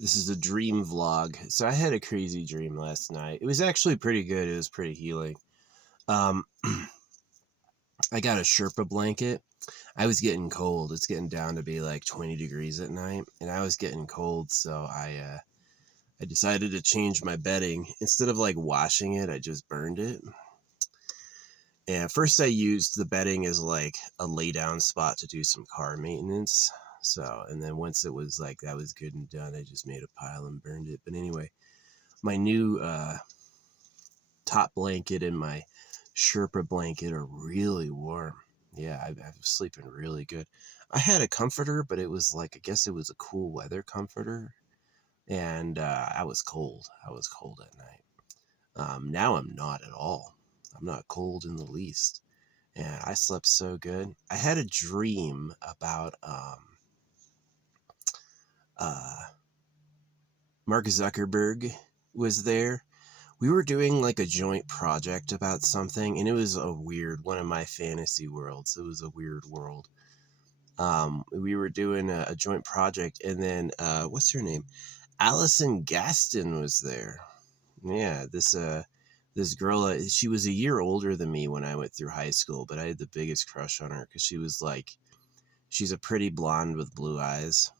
This is a dream vlog. So I had a crazy dream last night. It was actually pretty good. It was pretty healing. Um, I got a Sherpa blanket. I was getting cold. It's getting down to be like 20 degrees at night, and I was getting cold, so I decided to change my bedding. Instead of like washing it, I just burned it. And first I used the bedding as like a lay down spot to do some car maintenance. So, and then once it was like that was good and done, I just made a pile and burned it. But anyway, my new top blanket and my Sherpa blanket are really warm. Yeah, I was sleeping really good. I had a comforter, but it was like, I guess it was a cool weather comforter. And I was cold. I was cold at night. Now I'm not at all. I'm not cold in the least. And I slept so good. I had a dream about uh, Mark Zuckerberg was there. We were doing like a joint project about something, and it was a weird one of my fantasy worlds. It was a weird world. We were doing a joint project, and then what's her name? Allison Gaston was there. Yeah, this girl. She was a year older than me when I went through high school, but I had the biggest crush on her because she was like, she's a pretty blonde with blue eyes.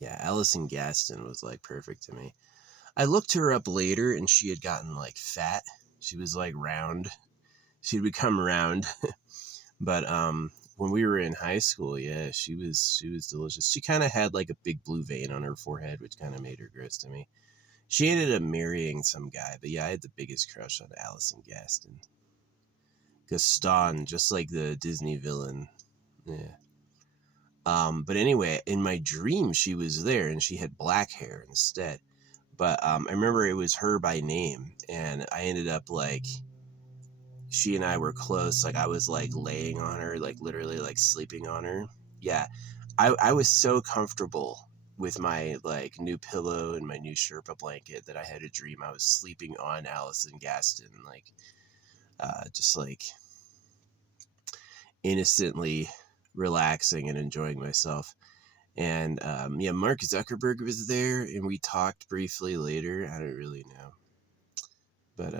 Yeah, Allison Gaston was like perfect to me. I looked her up later, and she had gotten like fat. She was like round. She'd become round. But when we were in high school, yeah, she was delicious. She kind of had like a big blue vein on her forehead, which kind of made her gross to me. She ended up marrying some guy, but yeah, I had the biggest crush on Allison Gaston. Gaston, just like the Disney villain. Yeah. But anyway, in my dream, she was there, and she had black hair instead. But I remember it was her by name, and I ended up like, she and I were close. Like I was like laying on her, like literally like sleeping on her. Yeah, I was so comfortable with my like new pillow and my new Sherpa blanket that I had a dream I was sleeping on Allison Gaston, like just like innocently relaxing and enjoying myself. And yeah, Mark Zuckerberg was there, and we talked briefly later. I don't really know, but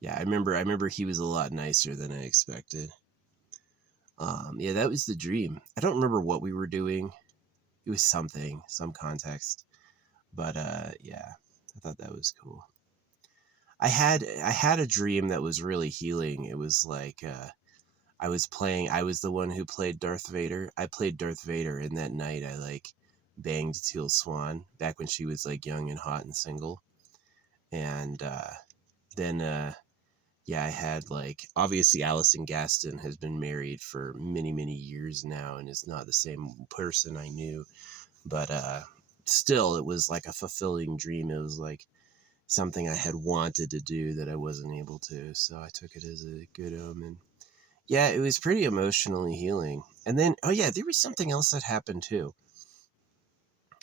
yeah, I remember he was a lot nicer than I expected. Yeah, that was the dream. I don't remember what we were doing. It was something, some context, but yeah, I thought that was cool. I had a dream that was really healing. It was like I was the one who played Darth Vader. I played Darth Vader, and that night I like banged Teal Swan back when she was like young and hot and single. And then yeah, I had like, obviously Allison Gaston has been married for many, many years now and is not the same person I knew. But still, it was like a fulfilling dream. It was like something I had wanted to do that I wasn't able to. So I took it as a good omen. Yeah, it was pretty emotionally healing. And then, oh yeah, there was something else that happened too.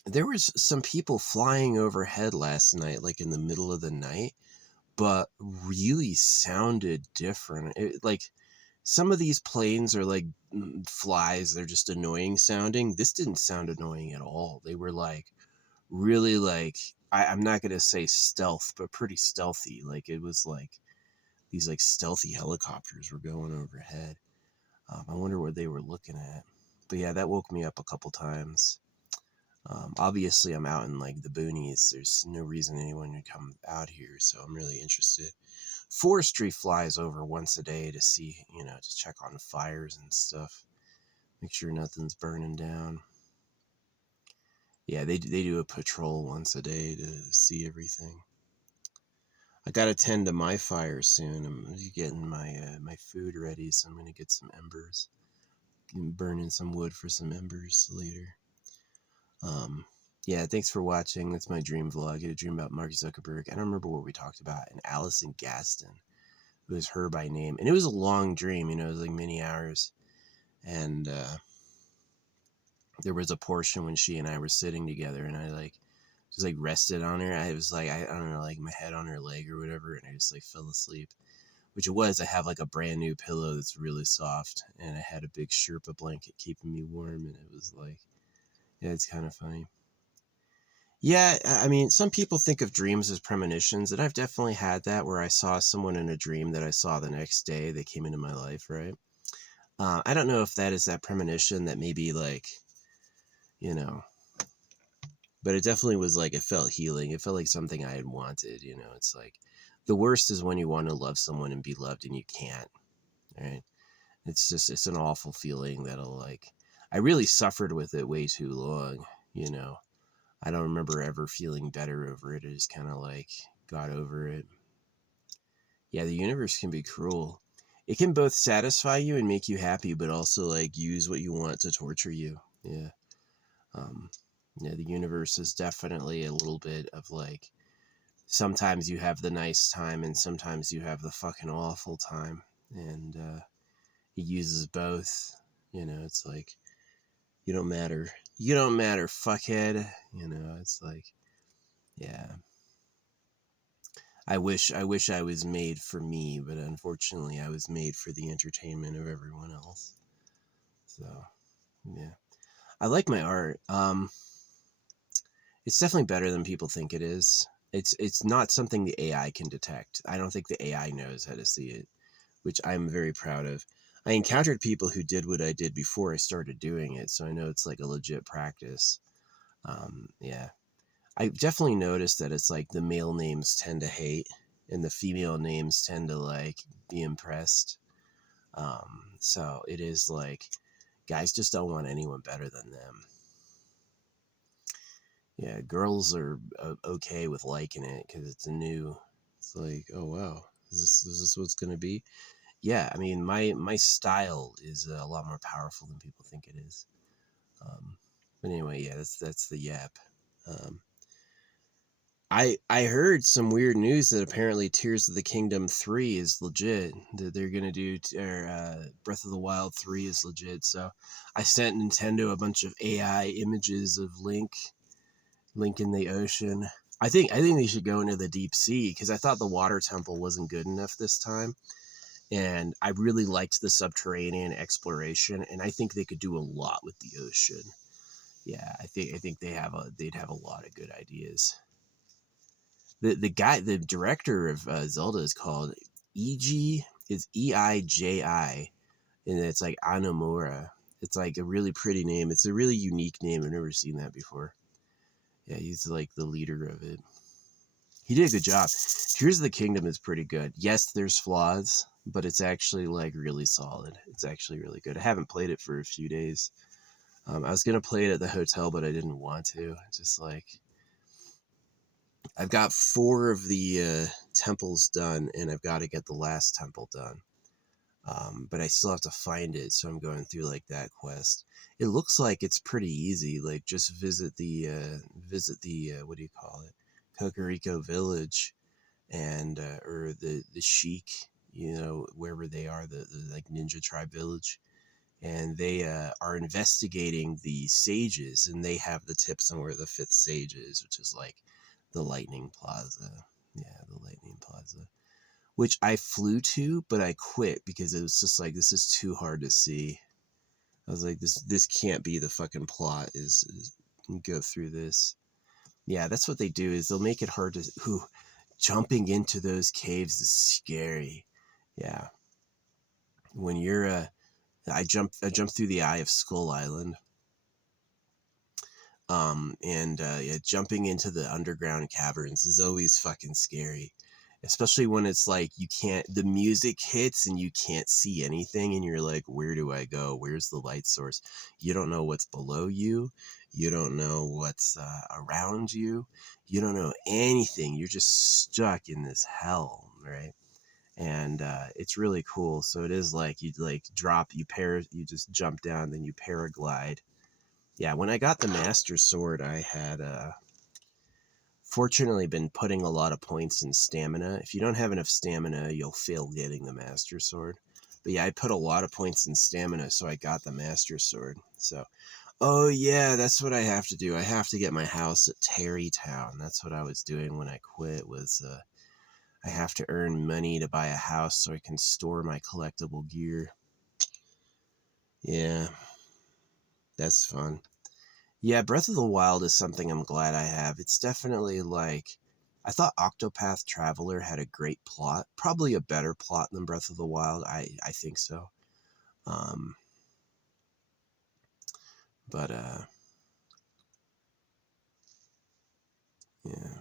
There was some people flying overhead last night, like in the middle of the night, but really sounded different. Like some of these planes are like flies, they're just annoying sounding. This didn't sound annoying at all. They were like really like, I'm not gonna say stealth, but pretty stealthy. Like it was like these like stealthy helicopters were going overhead. I wonder what they were looking at. But yeah, that woke me up a couple times. Obviously, I'm out in like the boonies. There's no reason anyone would come out here, so I'm really interested. Forestry flies over once a day to see, to check on fires and stuff, make sure nothing's burning down. Yeah, they do a patrol once a day to see everything. I gotta tend to my fire soon. I'm getting my food ready, so I'm gonna get some embers, burning some wood for some embers later. Um, yeah, thanks for watching. That's my dream vlog. I had a dream about Mark Zuckerberg. I don't remember what we talked about. And Allison Gaston. It was her by name. And it was a long dream, it was like many hours. And there was a portion when she and I were sitting together, and I like just like rested on her. I was like, I don't know, like my head on her leg or whatever, and I just like fell asleep. Which it was. I have like a brand new pillow that's really soft, and I had a big Sherpa blanket keeping me warm, and it was like, Yeah, it's kind of funny. Yeah, I mean, some people think of dreams as premonitions, and I've definitely had that where I saw someone in a dream that I saw the next day. They came into my life, right? I don't know if that is that premonition that maybe like, you know, but it definitely was like it felt healing. It felt like something I had wanted. It's like the worst is when you want to love someone and be loved and you can't. Right? It's an awful feeling that'll like. I really suffered with it way too long. You know, I don't remember ever feeling better over it. I just kind of like got over it. Yeah, the universe can be cruel. It can both satisfy you and make you happy, but also like use what you want to torture you. Yeah. Um, yeah, the universe is definitely a little bit of like sometimes you have the nice time and sometimes you have the fucking awful time. And he uses both. It's like you don't matter. You don't matter, fuckhead. It's like, yeah. I wish I was made for me, but unfortunately I was made for the entertainment of everyone else. So, yeah. I like my art. It's definitely better than people think it is. It's not something the AI can detect. I don't think the AI knows how to see it, which I'm very proud of. I encountered people who did what I did before I started doing it, so I know it's like a legit practice. Yeah. I definitely noticed that it's like the male names tend to hate and the female names tend to like be impressed. So it is like guys just don't want anyone better than them. Yeah, girls are okay with liking it because it's new. It's like, oh wow, is this what's gonna be? Yeah, I mean, my style is a lot more powerful than people think it is. Um, but anyway, yeah, that's the yap. Um, I heard some weird news that apparently Tears of the Kingdom 3 is legit. That they're gonna do, or Breath of the Wild 3 is legit. So I sent Nintendo a bunch of AI images of Link in the ocean. I think they should go into the deep sea because I thought the water temple wasn't good enough this time, and I really liked the subterranean exploration, and I think they could do a lot with the ocean. Yeah, I think they'd have a lot of good ideas. The director of Zelda is called Eiji. It's Eiji, and it's like Anomura. It's like a really pretty name. It's a really unique name. I've never seen that before. Yeah, he's like the leader of it. He did a good job. Tears of the Kingdom is pretty good. Yes, there's flaws, but it's actually like really solid. It's actually really good. I haven't played it for a few days. I was gonna play it at the hotel, but I didn't want to. Just like I've got 4 of the temples done, and I've got to get the last temple done. But I still have to find it, so I'm going through like that quest. It looks like it's pretty easy. Like just visit the what do you call it, Kokoriko Village, and or the Sheik, wherever they are, the like ninja tribe village, and they are investigating the sages, and they have the tips on where the 5th sage is, which is like the Lightning Plaza. Yeah, the Lightning Plaza, which I flew to, but I quit because it was just like this is too hard to see. I was like, this can't be the fucking plot. Is go through this. Yeah, that's what they do. Is they'll make it hard to. Ooh, jumping into those caves is scary. Yeah, when you're I jumped through the eye of Skull Island. And yeah, jumping into the underground caverns is always fucking scary, especially when it's like the music hits and you can't see anything, and you're like, where do I go? Where's the light source? You don't know what's below you. You don't know what's around you. You don't know anything. You're just stuck in this hell, right? And it's really cool. So it is like you like you just jump down, then you paraglide. Yeah, when I got the Master Sword, I had fortunately been putting a lot of points in stamina. If you don't have enough stamina, you'll fail getting the Master Sword. But yeah, I put a lot of points in stamina, so I got the Master Sword. So, oh yeah, that's what I have to do. I have to get my house at Terrytown. That's what I was doing when I quit. Was I have to earn money to buy a house so I can store my collectible gear. Yeah, that's fun. Yeah, Breath of the Wild is something I'm glad I have. It's definitely like, I thought Octopath Traveler had a great plot, probably a better plot than Breath of the Wild. I think so. Um, but yeah,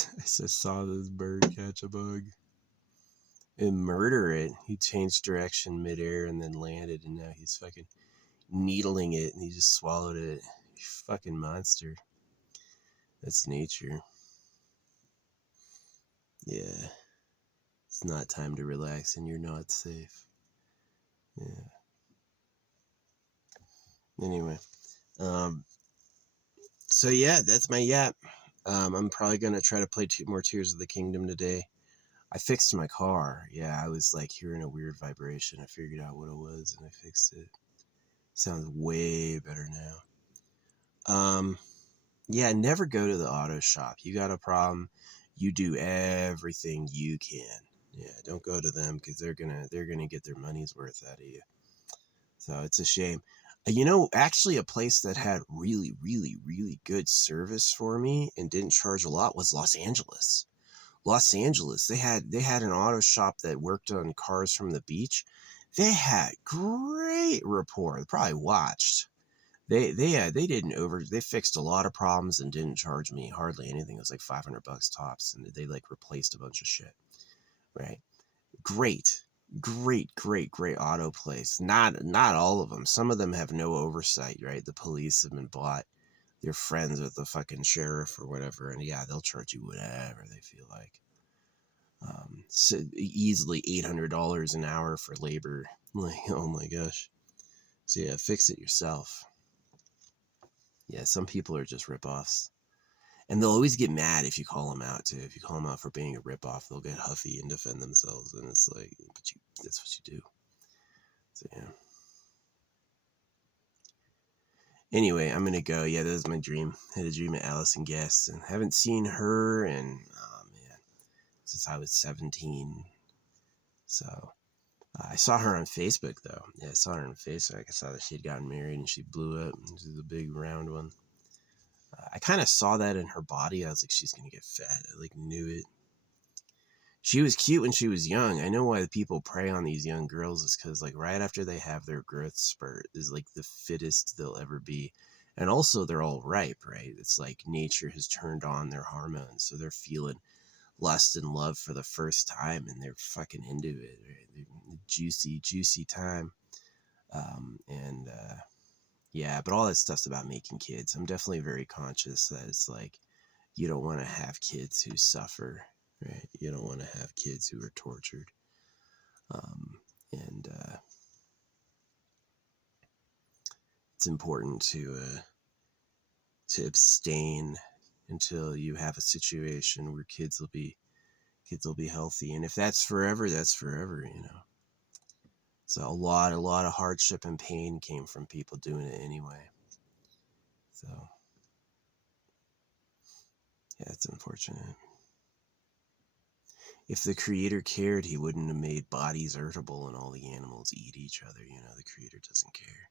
I just saw this bird catch a bug and murder it. He changed direction midair and then landed, and now he's fucking needling it, and he just swallowed it. You fucking monster. That's nature. Yeah, it's not time to relax, and you're not safe. Yeah. Anyway, um, so yeah, that's my yap. I'm probably gonna try to play more Tears of the Kingdom today. I fixed my car. Yeah, I was like hearing a weird vibration. I figured out what it was and I fixed it. Sounds way better now. Yeah, never go to the auto shop. You got a problem, you do everything you can. Yeah, don't go to them because they're gonna get their money's worth out of you. So it's a shame. Actually, a place that had really, really, really good service for me and didn't charge a lot was Los Angeles. Los Angeles, they had an auto shop that worked on cars from the beach. They had great rapport. Probably watched. They didn't over. They fixed a lot of problems and didn't charge me hardly anything. It was like $500 tops, and they like replaced a bunch of shit. Right? Great, great auto place. Not all of them. Some of them have no oversight. Right? The police have been bought. They're friends with the fucking sheriff or whatever, and yeah, they'll charge you whatever they feel like. So easily $800 an hour for labor. Like, oh my gosh. So yeah, fix it yourself. Yeah, some people are just ripoffs. And they'll always get mad if you call them out too. If you call them out for being a ripoff, they'll get huffy and defend themselves. And it's like, that's what you do. So yeah. Anyway, I'm gonna go. Yeah, that was my dream. I had a dream of Allison Guest, and haven't seen her and oh man, since I was 17. So I saw her on Facebook though. Yeah, I saw her on Facebook. I saw that she'd gotten married and she blew up. She's a big round one. I kind of saw that in her body. I was like, she's gonna get fat. I like knew it. She was cute when she was young. I know why the people prey on these young girls is because like right after they have their growth spurt is like the fittest they'll ever be. And also they're all ripe, right? It's like nature has turned on their hormones, so they're feeling lust and love for the first time, and they're fucking into it. Right? Juicy time. And yeah, but all that stuff's about making kids. I'm definitely very conscious that it's like you don't want to have kids who suffer, right? You don't want to have kids who are tortured. And it's important to abstain until you have a situation where kids will be healthy. And if that's forever, that's forever, you know. So a lot of hardship and pain came from people doing it anyway. So yeah, it's unfortunate. If the creator cared, he wouldn't have made bodies irritable and all the animals eat each other. You know, the creator doesn't care.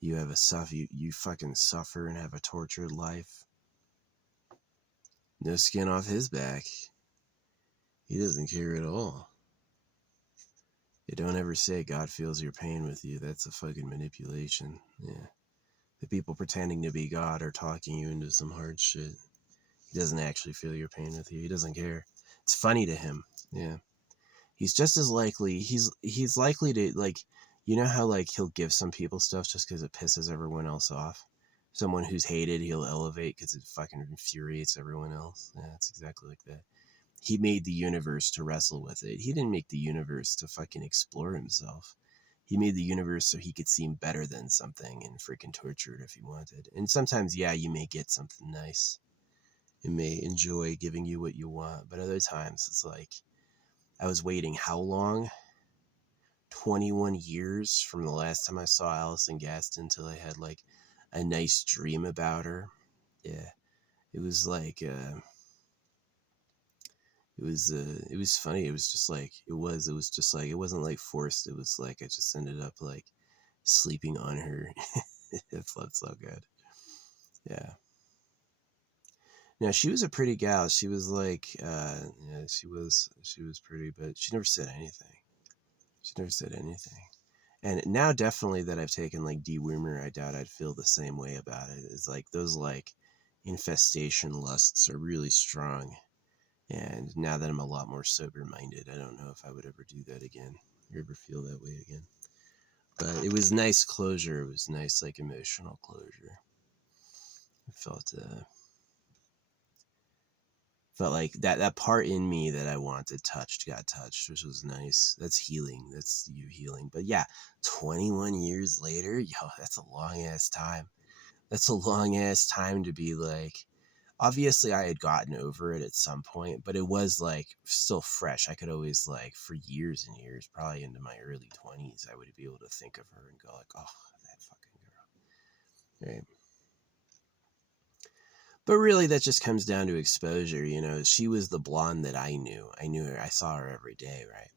You have a you fucking suffer and have a tortured life. No skin off his back. He doesn't care at all. You don't ever say God feels your pain with you. That's a fucking manipulation. Yeah. The people pretending to be God are talking you into some hard shit. He doesn't actually feel your pain with you. He doesn't care. It's funny to him. Yeah. He's just as likely he's likely to like you know how like he'll give some people stuff just because it pisses everyone else off. Someone who's hated he'll elevate because it fucking infuriates everyone else. Yeah, it's exactly like that. He made the universe to wrestle with it. He didn't make the universe to fucking explore himself. He made the universe so he could seem better than something and freaking torture it if he wanted. And sometimes, yeah, you may get something nice. It may enjoy giving you what you want, but other times it's like I was waiting how long? 21 years from the last time I saw Allison Gaston until I had like a nice dream about her. Yeah. It was like it was funny. It was just like, it was just like, it wasn't like forced. It was like, I just ended up like sleeping on her. It felt so good. Yeah. Now she was a pretty gal. She was like, yeah, she was pretty, but she never said anything. She never said anything. And now, definitely that I've taken like dewormer, I doubt I'd feel the same way about it. It's like those like infestation lusts are really strong. And now that I'm a lot more sober minded, I don't know if I would ever do that again or ever feel that way again. But it was nice closure. It was nice, like emotional closure. I felt like that part in me that I wanted touched got touched, which was nice. That's healing. That's you healing. But yeah, 21 years later, yo, that's a long ass time. That's a long ass time to be like, obviously I had gotten over it at some point, but it was like still fresh. I could always like for years and years, probably into my early 20s, I would be able to think of her and go like, oh, that fucking girl. Right. But really, that just comes down to exposure. You know, she was the blonde that I knew. I knew her. I saw her every day, right?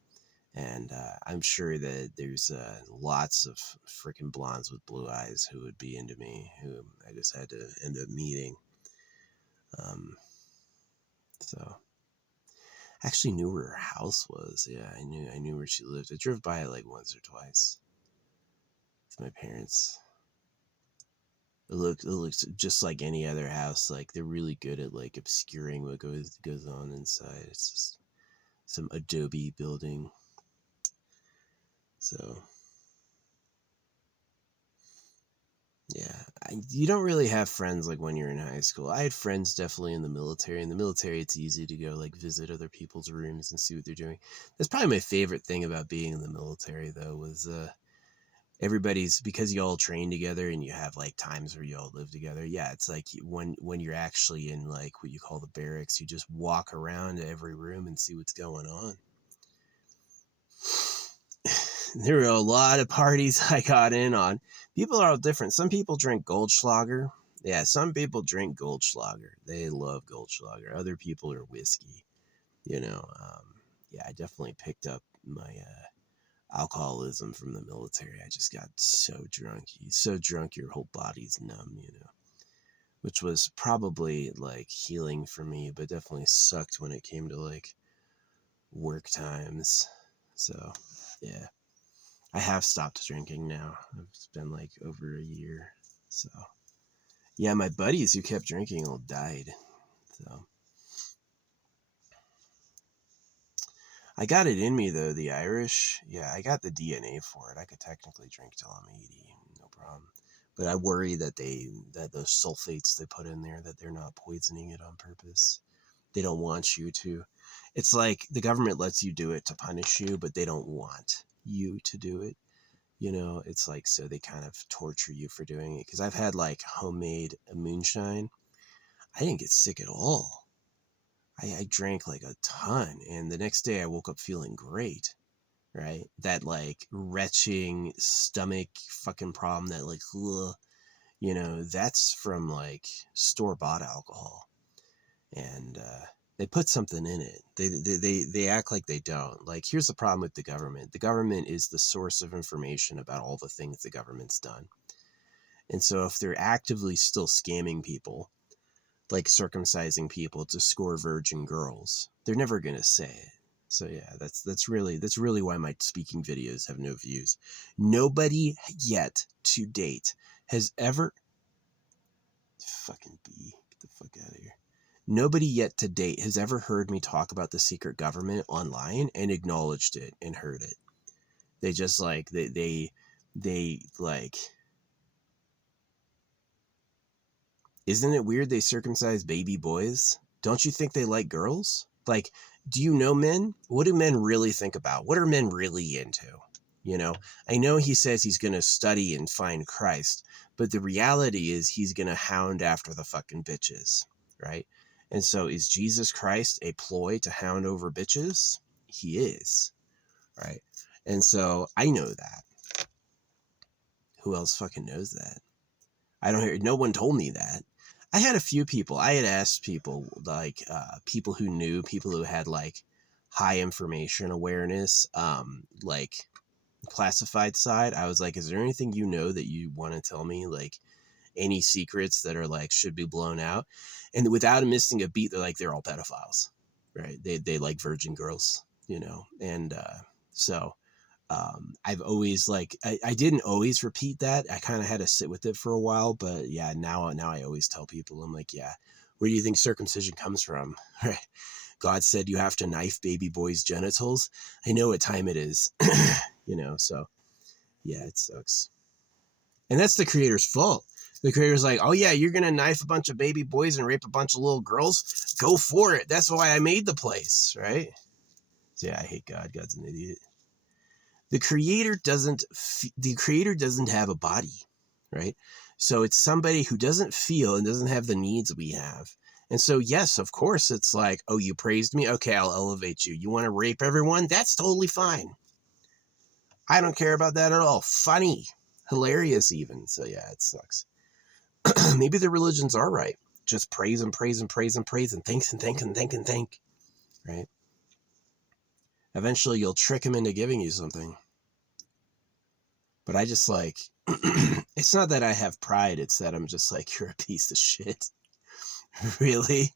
And I'm sure that there's lots of freaking blondes with blue eyes who would be into me, who I just had to end up meeting. Um, so I actually knew where her house was. Yeah, I knew where she lived. I drove by it like once or twice with my parents. It looks just like any other house. Like they're really good at like obscuring what goes on inside. It's just some adobe building. So yeah, you don't really have friends like when you're in high school. I had friends definitely in the military. In the military, it's easy to go like visit other people's rooms and see what they're doing. That's probably my favorite thing about being in the military, though, was everybody's, because you all train together and you have like times where you all live together. Yeah, it's like when you're actually in like what you call the barracks, you just walk around to every room and see what's going on. There were a lot of parties I got in on. People are all different. Some people drink Goldschlager. Yeah, some people drink Goldschlager. They love Goldschlager. Other people are whiskey. You know, yeah, I definitely picked up my alcoholism from the military. I just got so drunk. You're so drunk, your whole body's numb, you know, which was probably like healing for me, but definitely sucked when it came to like work times. So, yeah. I have stopped drinking now. It's been like over a year. So, yeah, my buddies who kept drinking all died. So, I got it in me though, the Irish. Yeah, I got the DNA for it. I could technically drink till I'm 80, no problem. But I worry that that those sulfates they put in there, that they're not poisoning it on purpose. They don't want you to. It's like the government lets you do it to punish you, but they don't want you to do it. You know, it's like, so they kind of torture you for doing it. Because I've had like homemade moonshine. I didn't get sick at all. I drank like a ton, and the next day I woke up feeling great, right? That like retching stomach fucking problem, that like, ugh, you know, that's from like store bought alcohol. And they put something in it. They act like they don't. Like, here's the problem with the government. The government is the source of information about all the things the government's done. And so if they're actively still scamming people, like circumcising people to score virgin girls, they're never going to say it. So yeah, that's really why my speaking videos have no views. Nobody yet to date has ever fucking get the fuck out of here. Nobody yet to date has ever heard me talk about the secret government online and acknowledged it and heard it. They just like they like, isn't it weird they circumcise baby boys? Don't you think they like girls? Like, do you know men? What do men really think about? What are men really into? You know, I know he says he's going to study and find Christ, but the reality is he's going to hound after the fucking bitches, right? And so is Jesus Christ a ploy to hound over bitches? He is, right? And so I know that. Who else fucking knows that? I don't hear, no one told me that. I had a few people. I had asked people, like people who knew, people who had like high information awareness, like classified side. I was like, is there anything you know that you want to tell me? Like any secrets that are like should be blown out? And without missing a beat, they're all pedophiles, right? They like virgin girls, you know, and so I've always like I didn't always repeat that. I kind of had to sit with it for a while, but yeah, now I always tell people, I'm like, yeah, where do you think circumcision comes from? Right? God said you have to knife baby boys' genitals. I know what time it is, you know. So yeah, it sucks, and that's the creator's fault. The creator's like, oh yeah, you're gonna knife a bunch of baby boys and rape a bunch of little girls. Go for it. That's why I made the place, right? So yeah, I hate God. God's an idiot. The creator doesn't have a body, right? So it's somebody who doesn't feel and doesn't have the needs we have. And so yes, of course, it's like, oh, you praised me, okay, I'll elevate you. You want to rape everyone? That's totally fine. I don't care about that at all. Funny, hilarious even. So yeah, it sucks. Maybe the religions are right. Just praise and praise and praise and praise and thanks and thank and thank and thank, right? Eventually you'll trick him into giving you something. But I just like, it's not that I have pride. It's that I'm just like, you're a piece of shit. Really?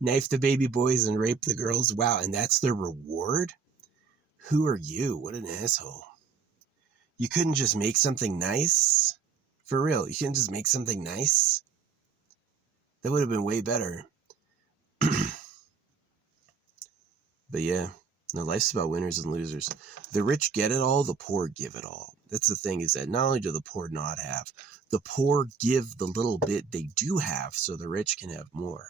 Knife the baby boys and rape the girls? Wow. And that's the reward? Who are you? What an asshole. You couldn't just make something nice? For real. You couldn't just make something nice? That would have been way better. But yeah. No, life's about winners and losers. The rich get it all, the poor give it all. That's the thing, is that not only do the poor not have, the poor give the little bit they do have so the rich can have more.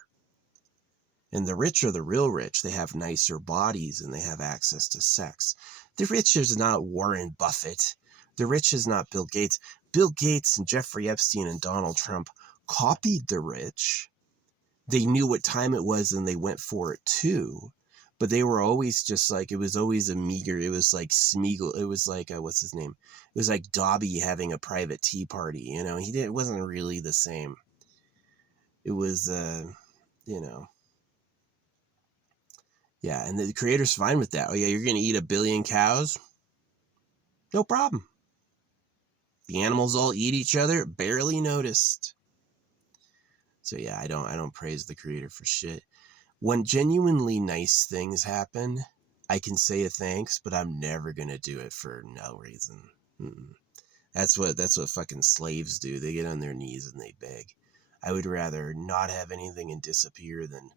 And the rich are the real rich. They have nicer bodies and they have access to sex. The rich is not Warren Buffett. The rich is not Bill Gates. Bill Gates and Jeffrey Epstein and Donald Trump copied the rich. They knew what time it was and they went for it too. But they were always just like, it was always a meager, it was like Smeagol, it was like, what's his name? It was like Dobby having a private tea party, you know? It wasn't really the same. It was, you know. Yeah, and the creator's fine with that. Oh yeah, you're going to eat 1 billion cows? No problem. The animals all eat each other, barely noticed. So yeah, I don't praise the creator for shit. When genuinely nice things happen, I can say a thanks, but I'm never going to do it for no reason. Mm-mm. That's what fucking slaves do. They get on their knees and they beg. I would rather not have anything and disappear than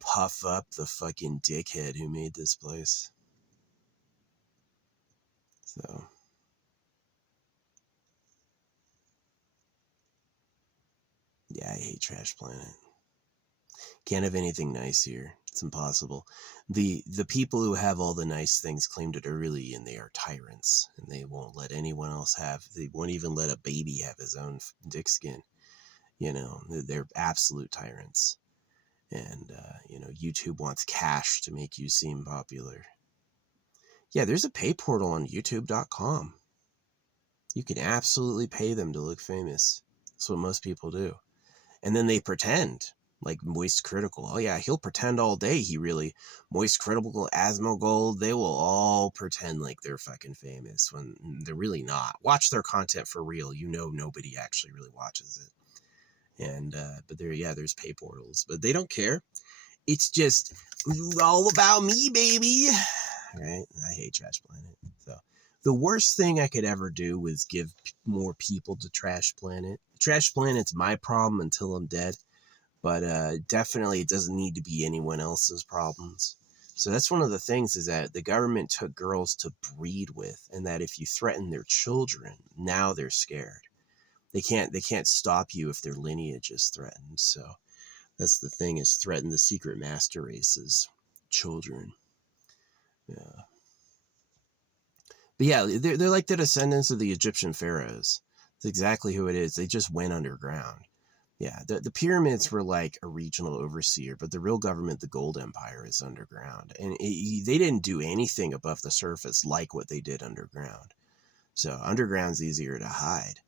puff up the fucking dickhead who made this place. So. Yeah, I hate Trash Planet. Can't have anything nice here. It's impossible. The people who have all the nice things claimed it early, and they are tyrants, and they won't let anyone else have. They won't even let a baby have his own dick skin. You know, they're absolute tyrants. And you know, YouTube wants cash to make you seem popular. Yeah, there's a pay portal on YouTube.com. You can absolutely pay them to look famous. That's what most people do. And then they pretend, like Moist Critical. Oh yeah, he'll pretend all day. Moist Critical, Asmongold, they will all pretend like they're fucking famous when they're really not. Watch their content for real. You know, nobody actually really watches it. And but there's pay portals, but they don't care. It's just all about me, baby. Right? I hate Trash Planet. So the worst thing I could ever do was give more people to Trash Planet. Trash Planet's my problem until I'm dead, but definitely it doesn't need to be anyone else's problems. So that's one of the things, is that the government took girls to breed with, and that if you threaten their children, now they're scared. They can't stop you if their lineage is threatened. So that's the thing, is threaten the secret master race's children. Yeah. But yeah, they're like the descendants of the Egyptian pharaohs. That's exactly who it is. They just went underground. Yeah, the pyramids were like a regional overseer, but the real government, the Gold Empire, is underground. And they didn't do anything above the surface like what they did underground. So underground's easier to hide.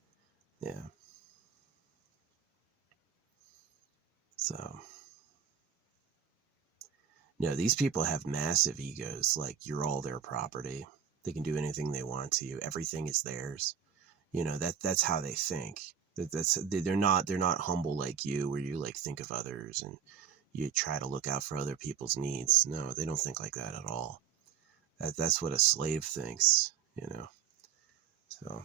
Yeah. So, no, these people have massive egos. Like, you're all their property. They can do anything they want to you. Everything is theirs. That's how they think. They're not humble like you, where you like think of others and you try to look out for other people's needs. No, they don't think like that at all. That's what a slave thinks. So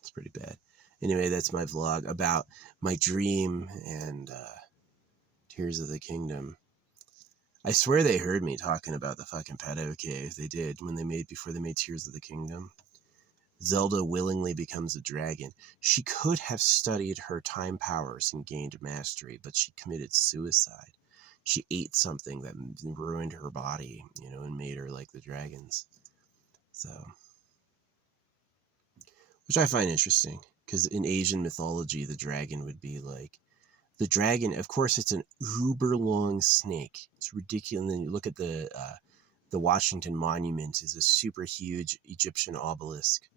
it's pretty bad. Anyway, that's my vlog about my dream and Tears of the Kingdom. I swear they heard me talking about the fucking pedo cave. They did before they made Tears of the Kingdom. Zelda willingly becomes a dragon. She could have studied her time powers and gained mastery, but she committed suicide. She ate something that ruined her body, and made her like the dragons. So, which I find interesting, because in Asian mythology, the dragon would be like, the dragon, of course, it's an uber long snake. It's ridiculous. And then you look at the Washington Monument is a super huge Egyptian obelisk,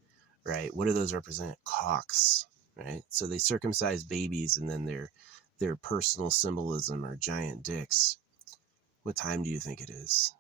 right? What do those represent? Cocks, right? So they circumcise babies, and then their personal symbolism are giant dicks. What time do you think it is?